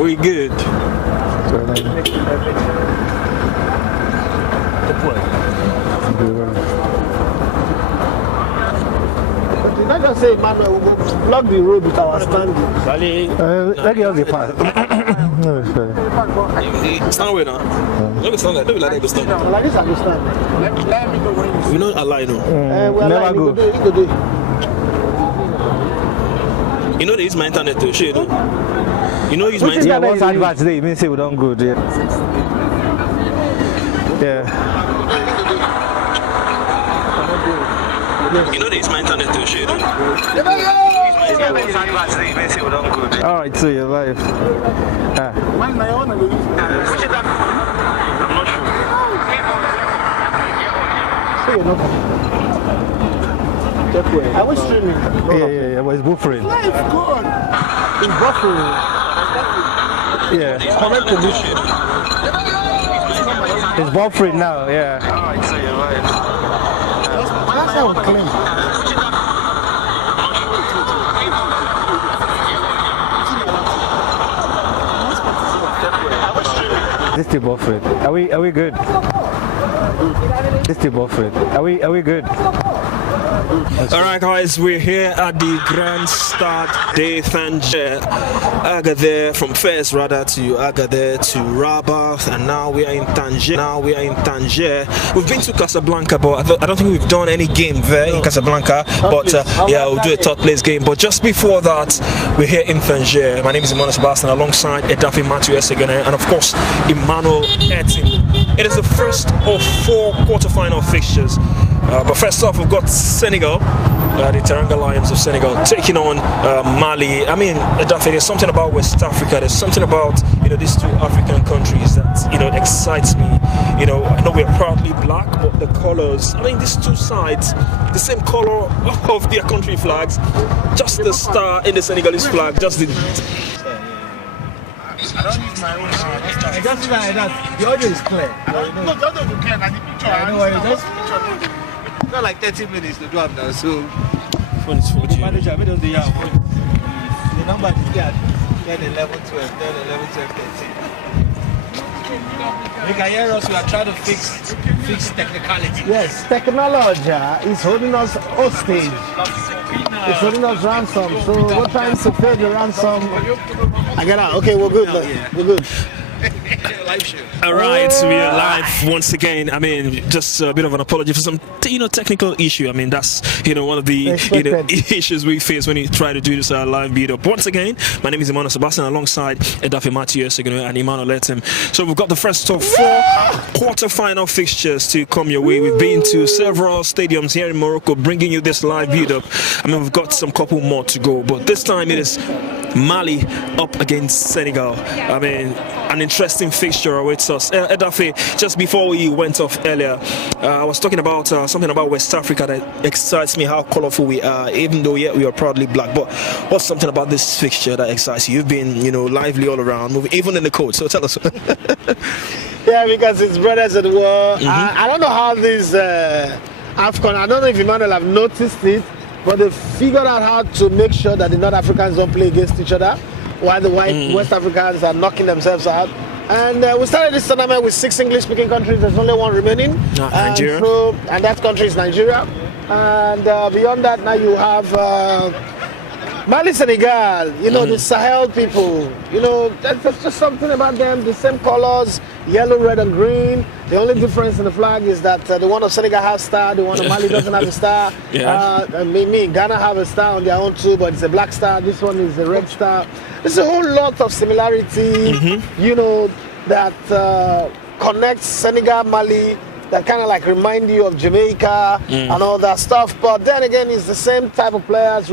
We good. Did I just say, Manuel, we will block the road with our standing? Let me have the pass. No, it's fine. Stand away now. Let me stand like that. Go stand. Like this, I go stand. Let me know when you We not align, no. Never go. You know they use my internet to share, no? You know use my internet. Yeah, what's advert today? It means say we don't go there. Yeah. You know they use my internet to share, no? Alright, so you're live. I'm not sure. I was streaming. Yeah, but it's buffering. Life good. It's buffering. Yeah. Connect to this. It's buffering now, yeah. Alright, so you're live. That's how clean. This is buffering. Are we good? This is buffering. Are we good? Alright guys, we're here at the Grand Stade de Tanger. Agadir from Fez rather to Agadir to Rabat, and now we are in Tanger. We've been to Casablanca, but I don't think we've done any game there in Casablanca. But yeah, we'll do a third place game. But just before that, we're here in Tanger. My name is Emmanuel Sebastian alongside Edafi Matthew Esegene and of course Emmanuel Etim. It is the first of 4 quarterfinal fixtures. But first off, we've got Senegal, the Teranga Lions of Senegal, taking on Mali. I mean, there's something about West Africa. There's something about these 2 African countries that excites me. I know we're proudly black, but the colors. I mean, these 2 sides, the same color of their country flags, just the star in the Senegalese flag, just the. I don't use my own. Just like that. The audio is clear. No, the audio is clear. And the picture. I know. Just picture. Got like 30 minutes to do up now, so. Phone is 4G. Manager, we don't do the number is there. 10, 11, 12, 10, 11, 12, 13. You can hear us. We are trying to fix technicality. Yes, technology is holding us hostage. It's holding us ransom. So we're trying to pay the ransom. I get out. Okay, we're good. We're good. Alright, we are live once again. I mean, just a bit of an apology for some technical issue. I mean, that's one of the issues we face when you try to do this live build up. Once again, my name is Emmanuel Sebastian alongside Edafi Matthew and Emmanuel Etim. So we've got the first of 4 quarter-final fixtures to come your way. We've been to several stadiums here in Morocco bringing you this live build up. I mean, we've got some couple more to go, but this time it is Mali up against Senegal. I mean, an interesting fixture awaits us. Edafi, just before we went off earlier, I was talking about something about West Africa that excites me, how colorful we are, even though we are proudly black. But what's something about this fixture that excites you? You've been, lively all around, even in the court, so tell us. Yeah, because it's brothers at war. I don't know how this AFCON, I don't know if Emmanuel have noticed it, but they figured out how to make sure that the North Africans don't play against each other, while the West Africans are knocking themselves out. And we started this tournament with 6 English-speaking countries. There's only 1 remaining. Nigeria. And that country is Nigeria. And beyond that, now you have Mali, Senegal. The Sahel people. That's just something about them. The same colors, yellow, red, and green. The only difference in the flag is that the one of Senegal has a star, the one of Mali doesn't have a star. Ghana have a star on their own too, but it's a black star. This one is a red star. There's a whole lot of similarity, that connects Senegal, Mali, that kind of like remind you of Jamaica and all that stuff. But then again, it's the same type of players.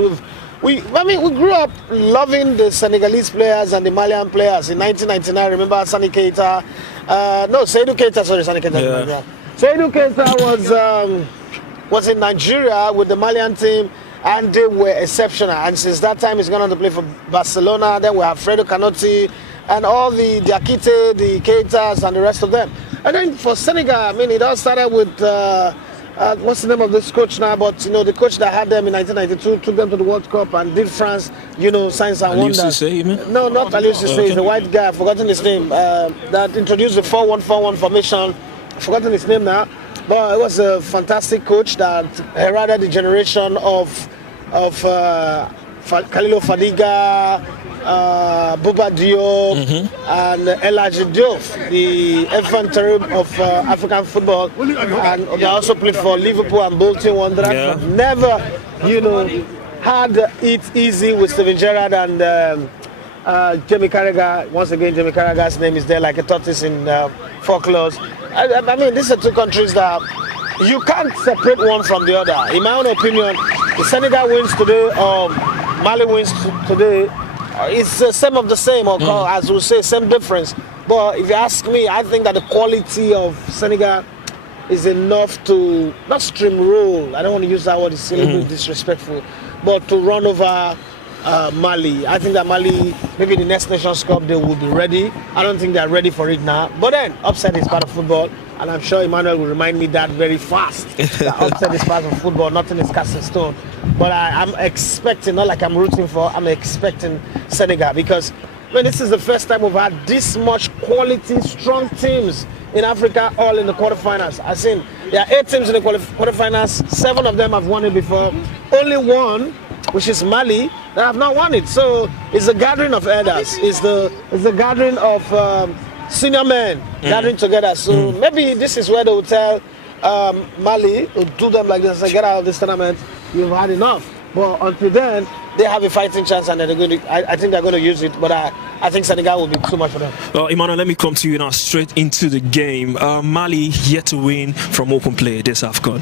We grew up loving the Senegalese players and the Malian players. In 1999, remember Sani Keita? Seydou Keita, sorry, Sani Keita. Yeah. Seydou Keita was in Nigeria with the Malian team, and they were exceptional. And since that time, he's gone on to play for Barcelona. Then we have Fredo Canotti and all the Akite, the Keitas, and the rest of them. And then for Senegal, I mean, it all started with what's the name of this coach now? But the coach that had them in 1992 took them to the World Cup and did France, science and wonders. Cissé, you mean? No, not Aliou Cissé. He's a white guy. I've forgotten his name. That introduced the 4-1-4-1 formation. I've forgotten his name now. But it was a fantastic coach that heralded the generation of Khalilou Fadiga, Bouba Diop, and El Hadji Diouf, the infant cherub of African football. And they also played for Liverpool and Bolton Wanderers, but never, had it easy with Steven Gerrard and Jamie Carragher. Once again, Jamie Carragher's name is there like a tortoise in folklore. I mean, these are two countries that you can't separate one from the other. In my own opinion, if Senegal wins today or Mali wins today, it's some of the same, or as we say, same difference. But if you ask me, I think that the quality of Senegal is enough to not steamroll. I don't want to use that word; it's a little bit disrespectful, but to run over Mali. I think that Mali, maybe the next Nations Cup, they will be ready. I don't think they're ready for it now. But then, upset is part of football, and I'm sure Emmanuel will remind me that very fast. That upset is part of football. Nothing is cast in stone. But I'm expecting, not like I'm rooting for, I'm expecting Senegal, because this is the first time we've had this much quality, strong teams in Africa, all in the quarterfinals. I think there are 8 teams in the quarterfinals. 7 of them have won it before. Only one, which is Mali, that have not won it. So it's a gathering of elders. It's the gathering of senior men gathering together. So maybe this is where they will tell Mali to do them like this and say, get out of this tournament. You've had enough. But until then, they have a fighting chance, and they're going to, I think they're going to use it. But I think Senegal will be too much for them. Well, Emmanuel, let me come to you now, straight into the game. Mali yet to win from open play this AFCON,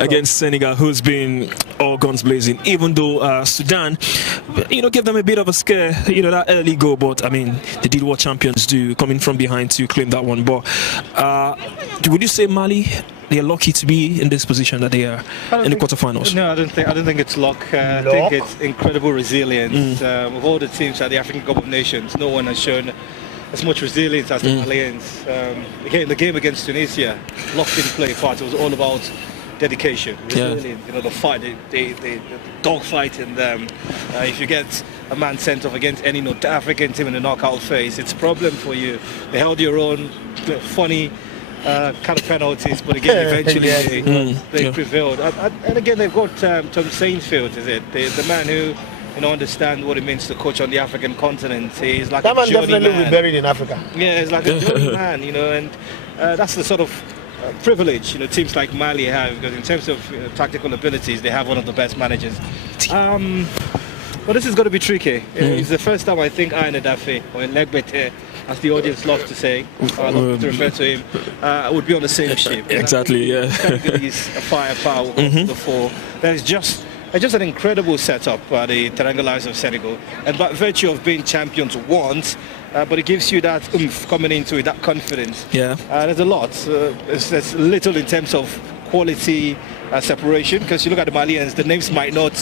against Senegal, who's been all guns blazing. Even though Sudan, gave them a bit of a scare, that early goal. But I mean, they did what champions do, coming from behind to claim that one. But would you say Mali, they're lucky to be in this position that they are in the quarterfinals? No, I don't think it's luck. I think it's incredible resilience. Of all the teams at the African Cup of Nations, no one has shown as much resilience as the Malians. Again, the game against Tunisia, luck didn't play a part. It was all about dedication, resilience. The fight, the dog fight in them. If you get a man sent off against any North African team in the knockout phase, it's a problem for you. They held your own funny kind of penalties, but again, eventually they prevailed. And again, they've got Tom Sainsfield, is it? The man who understands what it means to coach on the African continent. He's like that man definitely man. will be buried in Africa. Yeah, he's like a journey man, and that's the sort of privilege teams like Mali have, because in terms of tactical abilities, they have one of the best managers. But this is going to be tricky. It's the first time I think Aina Dafe or Legbete, as the audience loves to say, I love to refer to him, would be on the same ship. Exactly, yeah. He's a firepower before. There's just an incredible setup by the Terangalites of Senegal, and by virtue of being champions once, but it gives you that oomph coming into it, that confidence. Yeah. There's a lot. There's little in terms of quality separation, because you look at the Malians, the names might not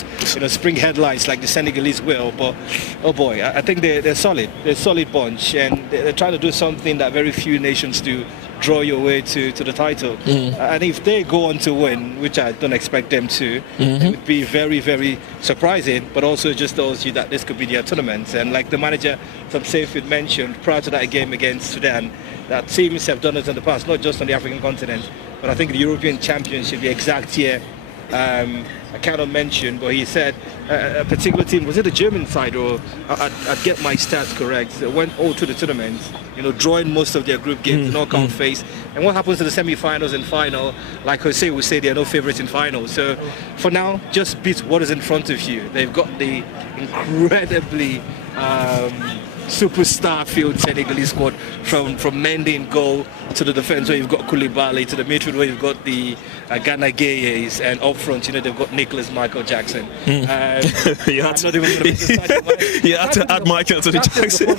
spring headlines like the Senegalese will, but oh boy, I think they're solid. They're a solid bunch, and they're trying to do something that very few nations do: draw your way to the title. And if they go on to win, which I don't expect them to, it would be very, very surprising, but also just tells you that this could be their tournament. And like the manager Tom Sainsfield mentioned prior to that game against Sudan, that teams have done it in the past, not just on the African continent, but I think the European Championship, the exact year, I cannot mention, but he said a particular team, was it the German side, or I'd get my stats correct, went all to the tournament, drawing most of their group games, knockout phase. And what happens to the semi-finals and final? Like Jose would say, they are no favourites in finals. So for now, just beat what is in front of you. They've got the incredibly superstar field Senegalese squad, from Mendy in goal to the defence where you've got Koulibaly, to the midfield where you've got the Ghana Gayes, and up front they've got Nicholas Michael Jackson. You had to add Michael to the Jackson.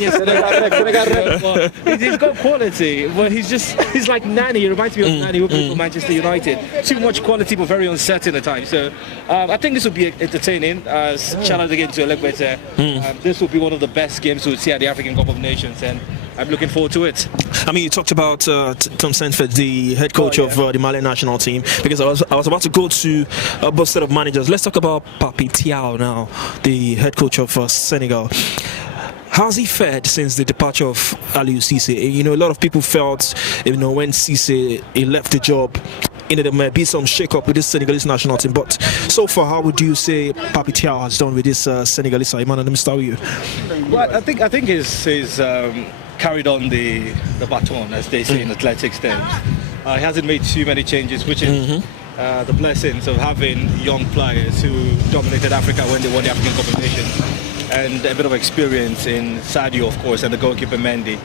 He's got quality, but he's like Nani. He reminds me of Nani who played for Manchester United. Too much quality, but very uncertain at times. So I think this will be entertaining. Challenge again to Elegbete. This will be one of the best games we'll see at the African Cup of Nations, and I'm looking forward to it. I mean, you talked about Tom Sanford, the head coach of the Mali national team, because I was about to go to both set of managers. Let's talk about Papi Thiaw now, the head coach of Senegal. How's he fared since the departure of Aliou Cisse? You know, a lot of people felt, you know, when Cisse he left the job, you know, there might be some shake-up with this Senegalese national team. But so far, how would you say Papi Thiaw has done with this Senegalese side? Man, let me start with you. Well, I think he's carried on the baton, as they say in athletics terms. He hasn't made too many changes, which is the blessings of having young players who dominated Africa when they won the African Cup of Nations, and a bit of experience in Sadio, of course, and the goalkeeper Mendy.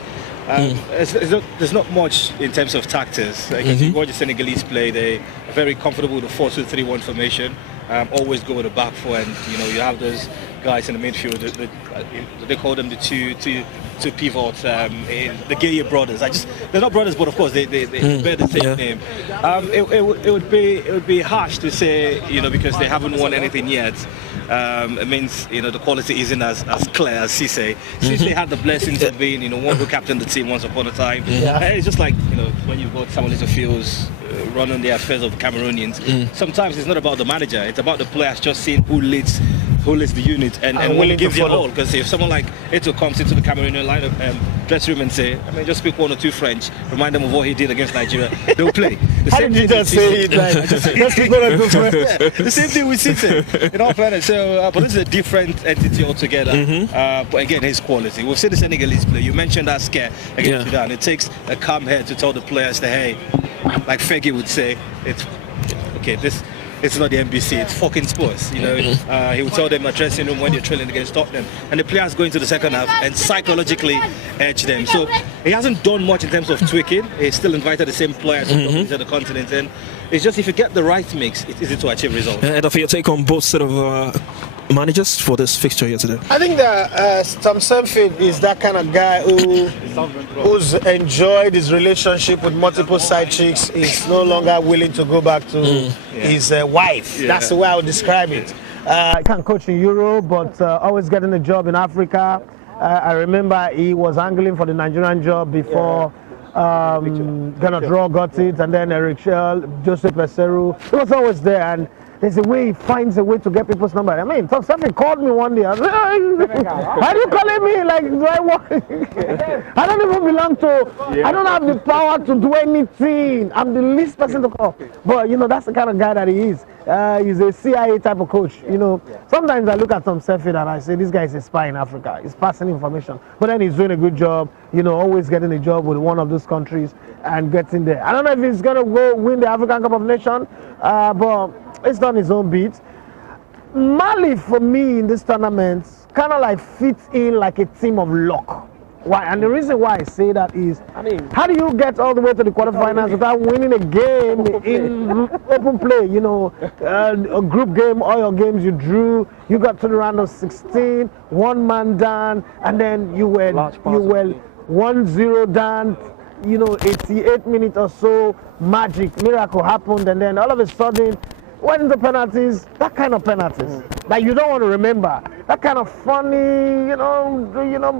There's not much in terms of tactics. If you watch the Senegalese play, they're very comfortable with the 4-2-3-1 formation. Always go with the back four, and you know you have those guys in the midfield. They call them the two pivots. The Gay brothers. They're not brothers, but of course they bear the same name. It would be harsh to say, you know, because they haven't won anything yet. It means, you know, the quality isn't as clear as Cisse. Cisse had the blessings of being, you know, one who captained the team once upon a time. It's just like, you know, when you've got someone who feels running the affairs of the Cameroonians. Sometimes it's not about the manager; it's about the players just seeing who leads the unit and will give you all. Because if someone like Eto'o comes into the Cameroonian lineup, dressing room and say, I mean, just speak one or two French, remind them of what he did against Nigeria, they'll play. How did you just say it? Like, just speak one or two French. The same thing with Cisse, in all fairness. So, but this is a different entity altogether. But again, his quality. We've seen the Senegalese play. You mentioned that scare against Sudan. It takes a calm head to tell the players that, hey, like Fergie would say, it's okay. It's not the NBC, it's fucking sports. You know, he would tell them in the dressing room when they're trailing against Tottenham, and the players go into the second half and psychologically edge them. So he hasn't done much in terms of tweaking. He's still invited the same players to the continent, and it's just if you get the right mix, it's easy to achieve results. And for your take on both set of managers for this fixture here today? I think that Tom Sanford is that kind of guy who's enjoyed his relationship with multiple side chicks. He's no longer willing to go back to his wife. That's the way I would describe it. He can coach in Europe, but always getting a job in Africa. I remember he was angling for the Nigerian job before Ghana Draw got it, and then Eric Shell, Joseph Peseru. He was always there, and there's a way he finds a way to get people's number. I mean, Tom Sanford called me one day. I was like, why are you calling me? Like, do I work? I don't even belong to, I don't have the power to do anything. I'm the least person to call. But, you know, that's the kind of guy that he is. He's a CIA type of coach. You know, sometimes I look at Tom Sanford and I say, this guy is a spy in Africa. He's passing information. But then he's doing a good job, you know, always getting a job with one of those countries and getting there. I don't know if he's going to go win the African Cup of Nations, but it's done his own beat. Mali, for me, in this tournament, kind of like fits in like a team of luck. Why? And the reason why I say that is, how do you get all the way to the quarterfinals without winning a game in open play? You know, a group game, all your games you drew, you got to the round of 16, one man down, and then you were 1-0 down. You know, 88 minutes or so, miracle happened, and then all of a sudden, went into penalties, that kind of penalties that you don't want to remember. That kind of funny, you know,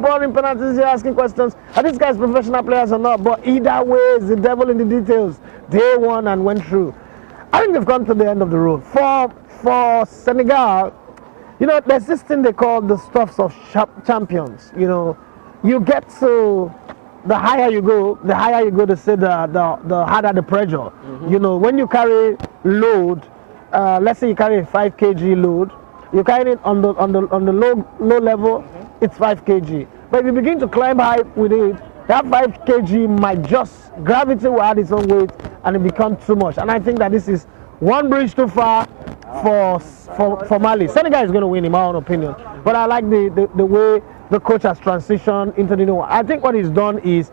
boring penalties. You're asking questions. Are these guys professional players or not? But either way, it's the devil in the details. They won and went through. I think they've gone to the end of the road. For Senegal, you know, there's this thing they call the stuffs of champions. You know, you get to the higher you go, they say the harder the pressure. You know, when you carry load, let's say you carry a 5 kg load, you carry it on the low level, it's 5 kg. But if you begin to climb high with it, that 5 kg might just, gravity will add its own weight and it becomes too much. And I think that this is one bridge too far for Mali. Senegal is going to win, in my own opinion. But I like the way the coach has transitioned into the new one. I think what he's done is,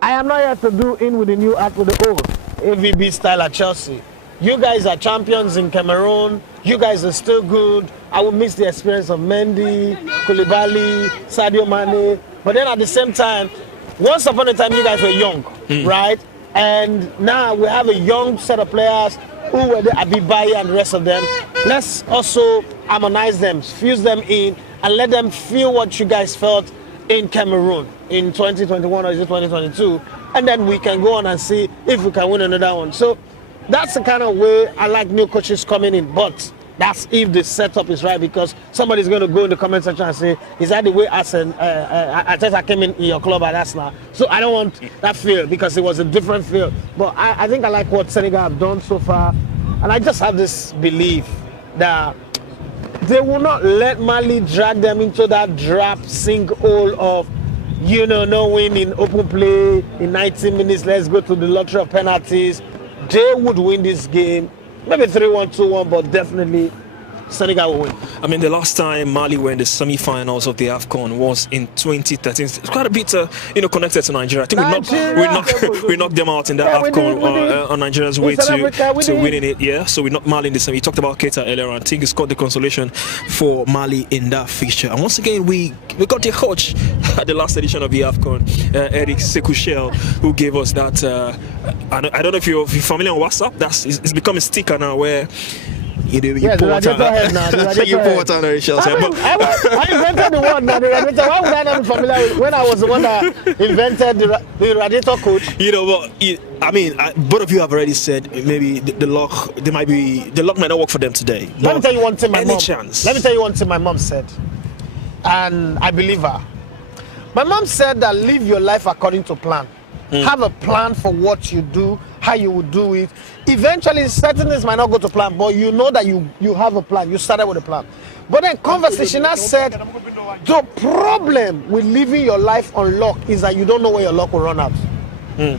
I am not here to do in with the new, out with the old. AVB style at Chelsea. You guys are champions in Cameroon. You guys are still good. I will miss the experience of Mendy, Koulibaly, Sadio Mane. But then at the same time, once upon a time you guys were young, right? And now we have a young set of players who were the Abibaye and the rest of them. Let's also harmonize them, fuse them in, and let them feel what you guys felt in Cameroon in 2021 or is it 2022, and then we can go on and see if we can win another one. So that's the kind of way I like new coaches coming in, but that's if the setup is right, because somebody's going to go in the comment section and say, is that the way Arteta came in your club at Arsenal? So I don't want that feel, because it was a different feel. But I think I like what Senegal have done so far, and I just have this belief that they will not let Mali drag them into that drab sinkhole of, no win in open play in 90 minutes, let's go to the lottery of penalties. They would win this game. Maybe 3-1, 2-1, but definitely Senegal will win. I mean, the last time Mali were in the semi-finals of the AFCON was in 2013. It's quite a bit, connected to Nigeria. I think we knocked them out in the AFCON on Nigeria's way to winning it. Yeah, so we knocked Mali in the semi. You talked about Keita earlier on. I think he scored the consolation for Mali in that fixture. And once again, we got the coach at the last edition of the AFCON, Eric Sekushel, who gave us that. I don't know if you're familiar on WhatsApp. It's become a sticker now where you pour water on the shells. I invented the word now, the radiator. Why would I not be familiar with when I was the one that invented the radiator coach? Both of you have already said maybe the lock might not work for them today. Let me tell you one thing my mom said, and I believe her. My mom said that live your life according to plan. Have a plan for what you do, how you will do it. Eventually, certain things might not go to plan, but you know that you have a plan. You started with a plan. But then conversation has said, the problem with living your life on lock is that you don't know when your lock will run out.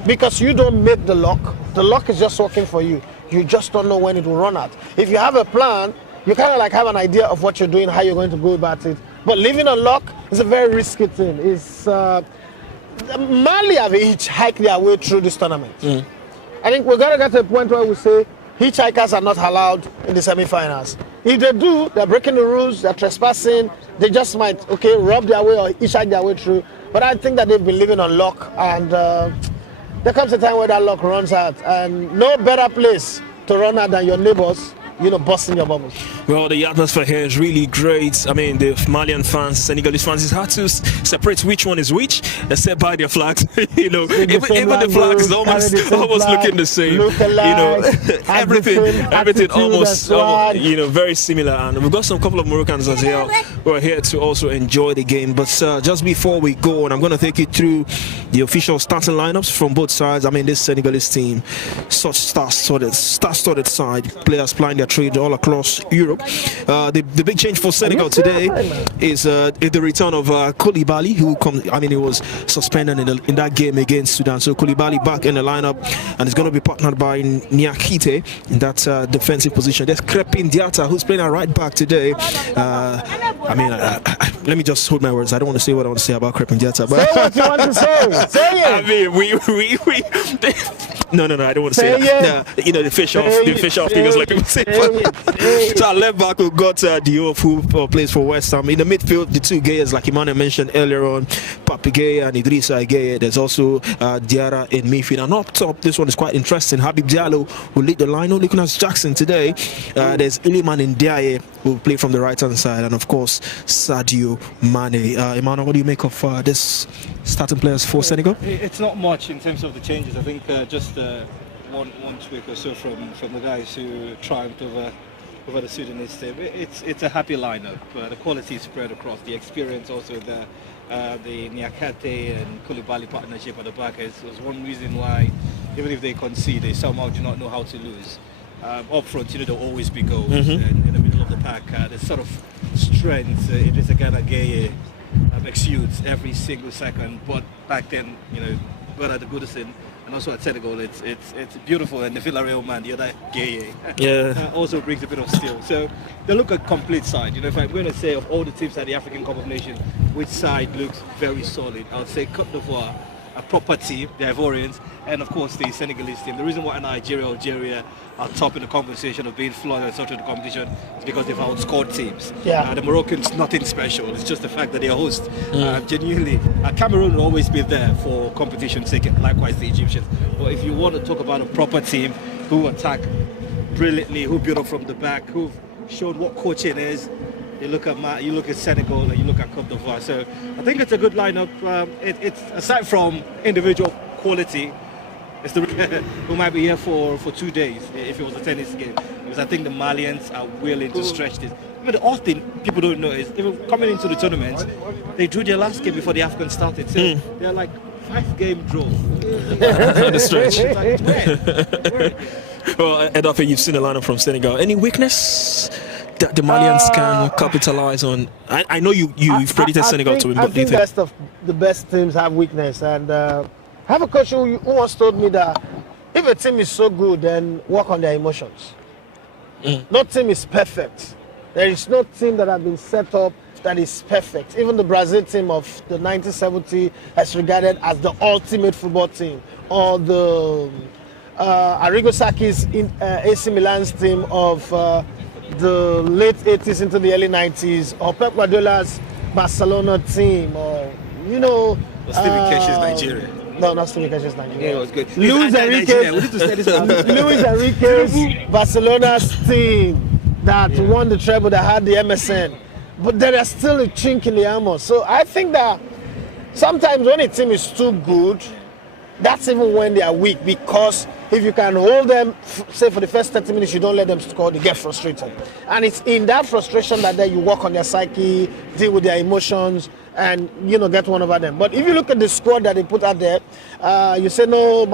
Because you don't make the lock. The lock is just working for you. You just don't know when it will run out. If you have a plan, you kind of like have an idea of what you're doing, how you're going to go about it. But living on lock is a very risky thing. It's Mali have hitchhiked their way through this tournament. I think we're going to get to a point where we say hitchhikers are not allowed in the semi-finals. If they do, they're breaking the rules, they're trespassing, they just might, rob their way or hitchhike their way through. But I think that they've been living on luck, and there comes a time where that luck runs out, and no better place to run out than your neighbors, busting your bubbles. Well, the atmosphere here is really great. I mean, the Malian fans, Senegalese fans, it's hard to separate which one is which, except by their flags. Even the flags is almost looking the same. Everything almost, very similar. And we've got some couple of Moroccans as well who are here to also enjoy the game. But just before we go on, I'm going to take you through the official starting lineups from both sides. I mean, this Senegalese team, such star-studded side, players playing their trade all across Europe. The big change for Senegal today is the return of Koulibaly, he was suspended in that game against Sudan. So Koulibaly back in the lineup, and is going to be partnered by Niakite in that defensive position. There's Crepin Diatta, who's playing at right back today. Let me just hold my words. I don't want to say what I want to say about Crepin Diatta. But say what you want to say. Say it. I mean, no, I don't want to say that. The fish off fingers, like people say. So our left back, we've got Diop, who plays for West Ham. In the midfield, the two Gayas, like Emmanuel mentioned earlier on, Pape Gueye and Idrissa Gueye. There's also Diarra in midfield. And up top, this one is quite interesting. Habib Diallo will lead the line. Looking at Jackson today. There's Iliman Ndiaye, who will play from the right-hand side. And of course, Sadio Mane. Emmanuel, what do you make of this starting players for Senegal? It's not much in terms of the changes. I think just one tweak or so from the guys who triumphed over the Sudanese team. It's a happy lineup. The quality is spread across. The experience also there. The Niakate and Koulibaly partnership at the back was one reason why, even if they concede, they somehow do not know how to lose. Up front, there'll always be goals in the middle of the pack. The sort of strength Idrissa Gueye exudes every single second. But back then, but at the Goodison and also at Senegal, it's beautiful. And the Villarreal man, the other Gueye, also brings a bit of steel. So they look a complete side. If I'm going to say of all the teams at the African Cup of Nations, which side looks very solid, I would say Côte d'Ivoire, a proper team, the Ivorians, and of course the Senegalese team. The reason why Nigeria, Algeria are top in the conversation of being flawed and such in the competition is because they've outscored teams. The Moroccans, nothing special. It's just the fact that they're host. Genuinely, Cameroon will always be there for competition's sake, likewise the Egyptians. But if you want to talk about a proper team who attack brilliantly, who build up from the back, who've showed what coaching is, you look at Senegal, and you look at Cote d'Ivoire. So I think it's a good lineup. It's aside from individual quality, it's the who might be here for 2 days if it was a tennis game, because I think the Malians are willing to stretch this. But the odd thing people don't know is even coming into the tournament, they drew their last game before the AFCON started. So they're like 5-game draw. The stretch. Well, Edafe, you've seen the lineup from Senegal. Any weakness that the Malians can capitalize on? I know you've predicted Senegal to win, but I think the best teams have weakness, and I have a coach who once told me that if a team is so good, then work on their emotions. No team is perfect. There is no team that has been set up that is perfect. Even the Brazil team of the 1970 is regarded as the ultimate football team, or the Arrigo Sacchi's AC Milan's team of the late 80s into the early 90s, or Pep Guardiola's Barcelona team, or Stephen Kesh's Nigeria. No, not Stephen Kesh's Nigeria. Yeah, it was good. Luis Enrique's Barcelona's team that won the treble, that had the MSN. But there is still a chink in the armor. So I think that sometimes when a team is too good, that's even when they are weak, because if you can hold them, say for the first 30 minutes, you don't let them score, they get frustrated. And it's in that frustration that then you work on their psyche, deal with their emotions, and get one over them. But if you look at the squad that they put out there, you say no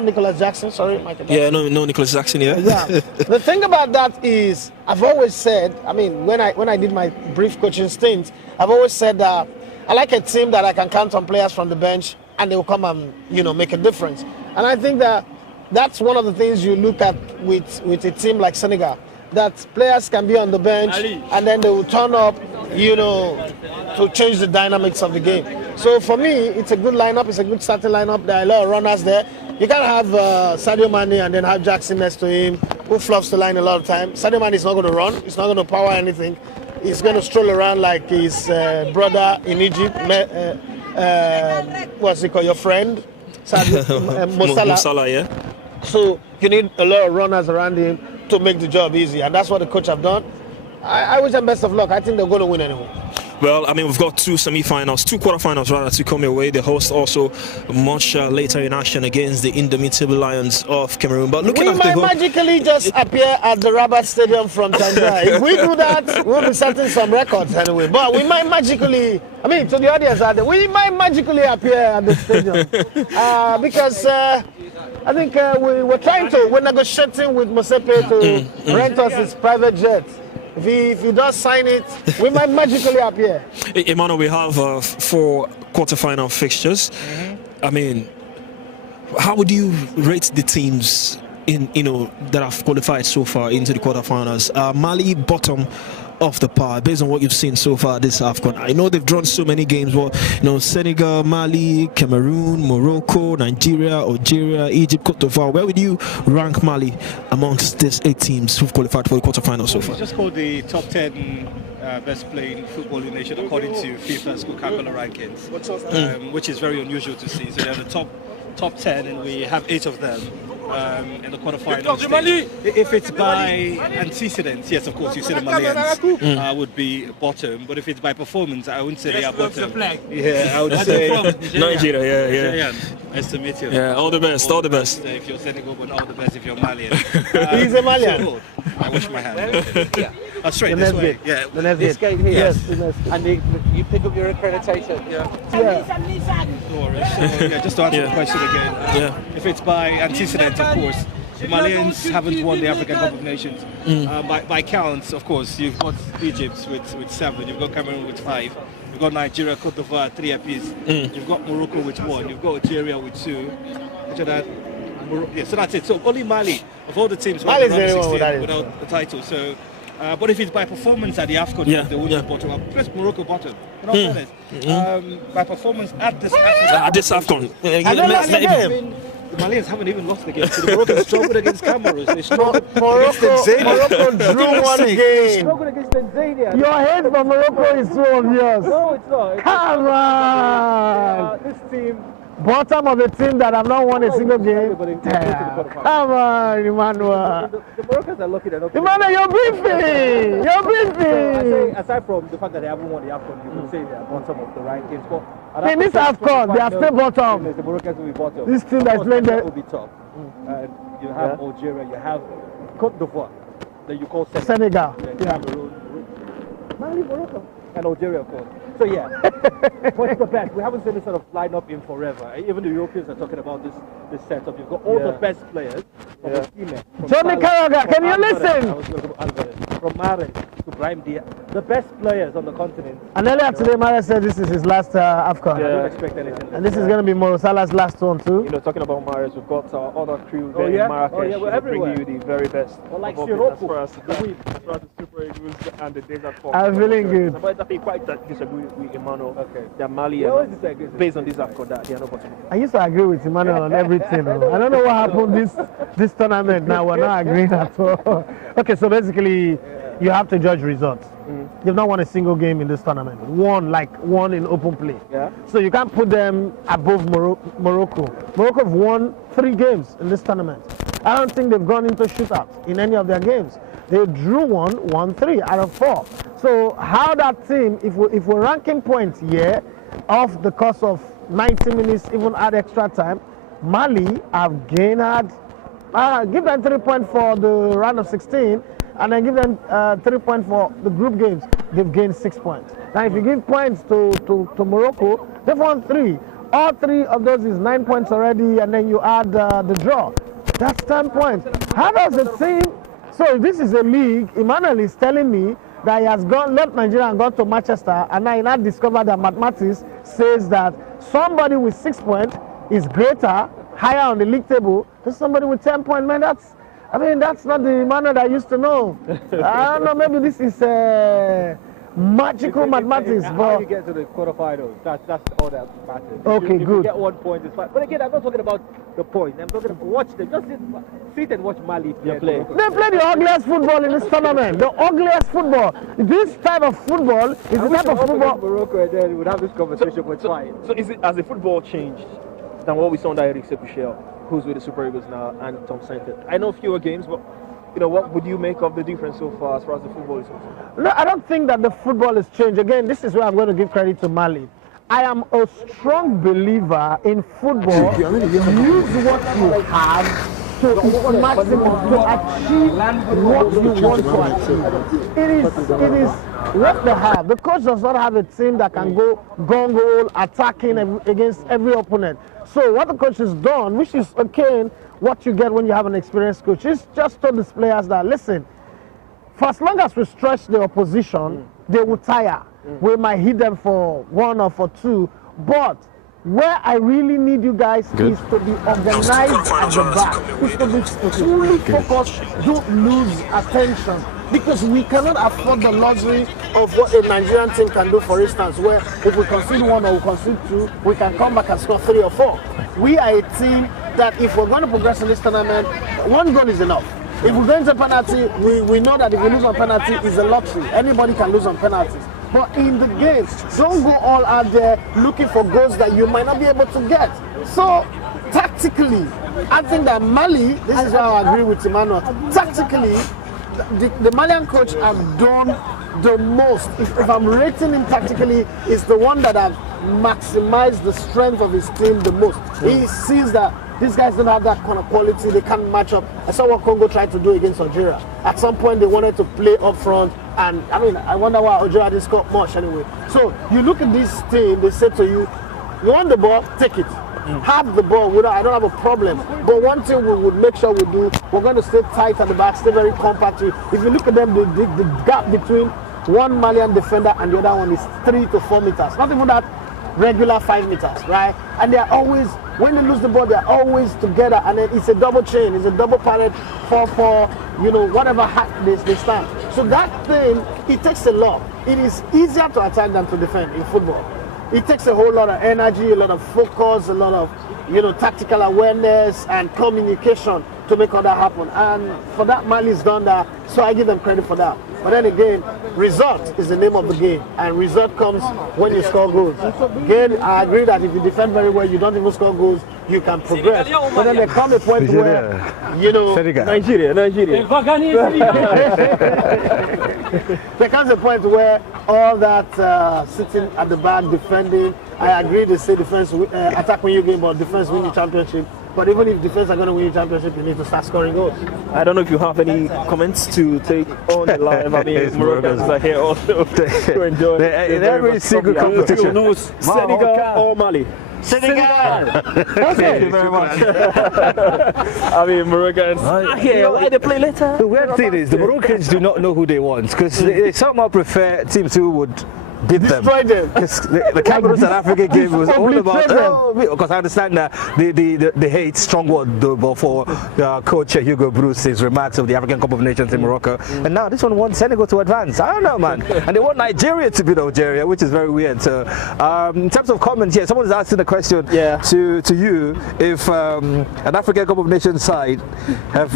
Nicholas Jackson, sorry, Michael Jackson. Yeah, no Nicholas Jackson, yeah. The thing about that is, I've always said, I mean, when I did my brief coaching stint, I've always said that I like a team that I can count on players from the bench and they will come and, make a difference. And I think that that's one of the things you look at with a team like Senegal, that players can be on the bench and then they will turn up, to change the dynamics of the game. So for me, it's a good lineup. It's a good starting lineup. There are a lot of runners there. You can't have Sadio Mane and then have Jackson next to him, who fluffs the line a lot of time. Sadio Mane is not going to run. He's not going to power anything. He's going to stroll around like his brother in Egypt. What's he called? Your friend, Mo Salah, yeah. So you need a lot of runners around him to make the job easy, and that's what the coach have done. I wish them best of luck. I think they're going to win anyway. Well, I mean, we've got 2 quarterfinals rather, to come away. The host also much later in action against the indomitable Lions of Cameroon. But looking at might magically just appear at the Rabat Stadium from Tanzania. If we do that, we'll be setting some records anyway. But we might magically, to the audience out there, we might magically appear at the stadium because I think we're negotiating with Mosepe to rent us his private jet. If he does sign it, we might magically appear. Emmanuel, we have 4 quarterfinal fixtures. I mean, how would you rate the teams that have qualified so far into the quarterfinals? Mali bottom of the pile based on what you've seen so far this AFCON. I know they've drawn so many games, but Senegal, Mali, Cameroon, Morocco, Nigeria, Algeria, Egypt, Cote d'Ivoire. Where would you rank Mali amongst these 8 teams who've qualified for the quarterfinals so far? It's just called the top 10 best playing football in the nation according to FIFA's Coca-Cola rankings, which is very unusual to see. So they're the top 10, and we have 8 of them in the quarterfinals stage. If it's by antecedents, yes, of course, you see the Malians would be bottom, but if it's by performance, I wouldn't say they are bottom. Yeah, I would say Nigeria, yeah. Nice to meet you. Yeah, all the best. If you're Senegal, but all the best if you're Malian. He's a Malian. I wash my hands. Straight this way. Yeah. This game here. Yes. And you pick up your accreditation. Yeah. So, just to answer the question again. If it's by antecedents, of course, the Malians haven't won the African Cup of Nations. By counts, of course, you've got Egypt with 7, you've got Cameroon with 5, you've got Nigeria, Cote d'Ivoire 3 apiece, you've got Morocco with 1, you've got Algeria with 2. So that's it. So only Mali of all the teams without the title. So, but if it's by performance at the AFCON, they would be bottom up. Plus Morocco bottom. In all fairness, by perforence at this AFCON. The Malians haven't even lost the game. So the Moroccans struggled against Cameroon. They struggled against Tanzania. Morocco drew one game. Struggled against Tanzania. Your hate for Morocco is so obvious. No, it's not. Come on! This team Bottom of the team that have not won a single game. Come on, Emmanuel. The Moroccans are lucky they're not. Emmanuel, you're beefing. You're So I beefing. say, aside from the fact that they haven't won the AFCON, you could say they're bottom of the rankings. But In this AFCON, they are still bottom. The Moroccans will be bottom. This team that's playing there will be top. You have Algeria, you have Cote d'Ivoire, that you call Senegal. Yeah. Cameroon, Mali, Morocco, and Algeria, of course. So yeah, what's the best? We haven't seen this sort of lineup in forever. Even the Europeans are talking about this setup. You've got all the best players from the team. Johnny Carragher, can you listen? From Mahrez to Brahim Diaz, the best players on the continent. And earlier today, Mahrez said this is his last AFCON. I don't expect anything. And this is going to be Mo Salah's last one too. You know, talking about Mahrez, we've got our other crew there yeah? in Marrakesh. Oh, yeah, we're everywhere. Bring you the very best. Well, like of Sirocco, as far as the Super Eagles and the Desert Fox. I'm feeling good. But I think quite disagree with Emmanuel. Okay. That Mali, based on this AFCON, that they are not bottom. I used to agree with Emmanuel on everything. I don't know what happened this tournament. Now we're not agreeing at all. Okay, so basically, you have to judge results. They've not won a single game in this tournament. One in open play. Yeah. So you can't put them above Morocco. Morocco have won 3 games in this tournament. I don't think they've gone into shootouts in any of their games. They drew won 3 out of 4. So how that team, if we're ranking points here, off the course of 90 minutes, even add extra time, Mali have gained, give them 3 points for the round of 16, and then give them 3 points for the group games. They've gained 6 points. Now, if you give points to Morocco, they've won 3. All 3 of those is 9 points already, and then you add the draw. That's 10 points. How does the team? So this is a league. Emmanuel is telling me that he has left Nigeria and gone to Manchester, and now he now discovered that mathematics says that somebody with 6 points is greater, higher on the league table than somebody with 10 points. Man, that's not the Emmanuel that I used to know. I don't know, maybe this is magical mathematics. How you get to the quarterfinals, that's all that matters. Okay, if good. You get 1 point, it's fine. But again, I'm not talking about the point. I'm talking about watch them. Just sit and watch Mali play. They play the ugliest football in this tournament. The ugliest football. This type of football is the type of football. Morocco, and then we would have this conversation, but it's fine. So is it, as the football changed than what we saw under Eric Sepuchel, who's with the Super Eagles now, and Tom Sainted? I know fewer games, but you know, what would you make of the difference so far as the football is concerned? No, I don't think that the football has changed. Again, this is where I'm going to give credit to Mali. I am a strong believer in football. Use what you have to its maximum to achieve what you want to achieve. It is what they have. The coach does not have a team that can go gung-ho attacking against every opponent. So what the coach has done, which is again what you get when you have an experienced coach, is just told these players that, listen, for as long as we stretch the opposition, they will tire. We might hit them for 1 or for 2, but where I really need you guys is to be organized at the back, is to be fully focused, don't lose attention, because we cannot afford the luxury of what a Nigerian team can do, for instance, where if we concede 1 or we concede 2, we can come back and score 3 or 4. We are a team that if we're going to progress in this tournament, 1 goal is enough. If we go into penalty, we know that if we lose on penalty, it's a lottery. Anybody can lose on penalties. But in the games, don't go all out there looking for goals that you might not be able to get. So, tactically, I think that Mali, this is why I agree with Emmanuel, tactically, the Malian coach have done the most. If I'm rating him tactically, is the one that have maximized the strength of his team the most. He sees that these guys don't have that kind of quality, they can't match up. I saw what Congo tried to do against Algeria. At some point they wanted to play up front, and I mean, I wonder why Algeria didn't score much anyway. So you look at this team, they say to you want the ball, take it. Have the ball, I don't have a problem. But one thing we would make sure we do, we're going to stay tight at the back, stay very compact. If you look at them, the gap between one Malian defender and the other one is 3 to 4 meters. Not even that regular 5 meters, right? And they're always, when they lose the ball, they're always together, and then it's a double chain, it's a double parade, 4-4, you know, whatever hack they stand. So that thing, it takes a lot. It is easier to attack than to defend in football. It takes a whole lot of energy, a lot of focus, a lot of, you know, tactical awareness and communication to make all that happen. And for that, Mali's done that, so I give them credit for that. But then again, result is the name of the game, and result comes when you score goals. Again, I agree that if you defend very well, you don't even score goals, you can progress. But then there comes a point where, you know, Nigeria. there comes a point where all that sitting at the back defending, I agree they say defense attack win you game, but defense win the championship. But even if defense are going to win the championship, you need to start scoring goals. I don't know if you have any comments to take on the live. I mean, Moroccans are here also to enjoy. Every single competition. Senegal or Mali? Senegal! Thank you very much. I mean, Moroccans are here. Why they play later? The weird thing is, the Moroccans do not know who they want because they somehow prefer teams who would beat them. Destroy them. Because the Cameroon South Africa game was all about, because I understand that the hate, strong word though, but for coach Hugo Bruce, his remarks of the African Cup of Nations in Morocco. And now this one wants Senegal to advance. I don't know, man. And they want Nigeria to beat Algeria, which is very weird. So, in terms of comments, yeah, someone's asking the question to you if an African Cup of Nations side have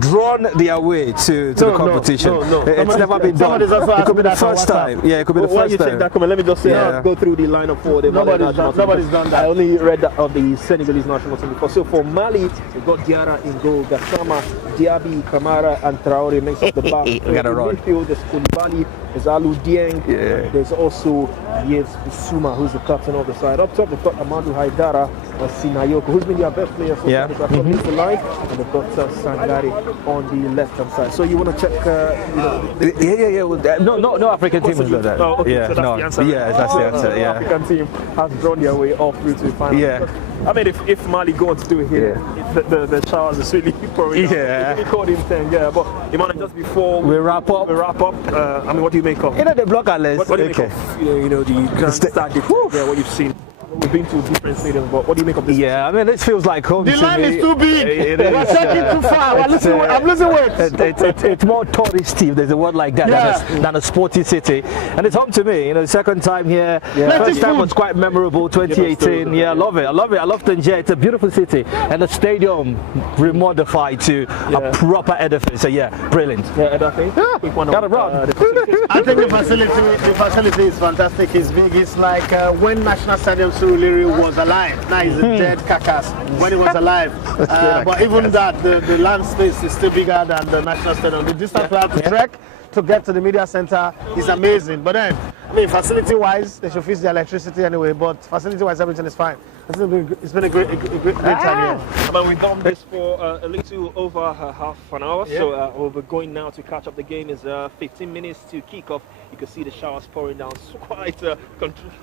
drawn their way to the competition. It's never been done. It could be the first time. Yeah, it could be the first time. That comment, let me just say, go through the lineup for the Mali national team. Nobody's done that. I only read that of the Senegalese national team before. So for Mali, we've got Diarra in goal, Gassama, Diaby, Kamara, and Traore next up the back. Midfield, there's Koulibaly, there's Alou Dieng, there's also Yves Bissouma, who's the captain of the side. Up top, we've got Amadou Haidara, Sinayoko, who's been their best player for Senegal. The line, and they've got Sangare on the left-hand side. So you want to check? No African team has done that. Oh, okay, so that's the answer. Yeah, that's the answer. The African team has drawn their way all through to the final. Yeah. I mean, if Mali go on to do it here, the Charles is really pouring out. He called him 10, but Imane, just before we wrap up, I mean, what do you make of? The block list. What do you make of the Grand Stade? What you've seen? We've been to different stadiums, but what do you make of this? Yeah, I mean, this feels like home. The line is too big. We're taking too far. I'm losing weight. It's more touristy, if there's a word like that, than a sporty city. And it's home to me. Second time here. First time was quite memorable, 2018. I love it. I love Tangier. It's a beautiful city. And the stadium remodified to a proper edifice. So, brilliant. Got it wrong. I think the facility is fantastic. It's big. It's like when National Stadium Surulere was alive. Now it's a dead carcass when it was alive. But even that, the land space is still bigger than the National Stadium. The distance we have to trek to get to the media center is amazing. But then, I mean, facility-wise, they should fix the electricity anyway. But facility-wise, everything is fine. It's been a great time here. I mean, we've done this for a little over half an hour. So we'll be going now to catch up. The game is 15 minutes to kick off. You can see the showers pouring down. It's quite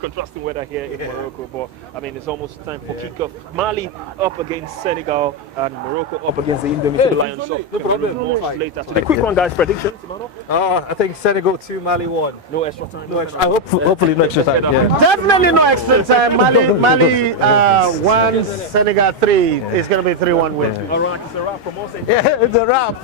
contrasting weather here in Morocco. But I mean, it's almost time for kickoff. Mali up against Senegal and Morocco up against the Indomitable Lions. No problem. Much later. So the quick one, guys. Predictions, Imano? I think Senegal 2, Mali 1. No extra time. Hopefully no extra time. Definitely no extra time. Mali 1, Senegal 3. It's going to be 3-1 win. All right, it's a wrap from us. It's a wrap.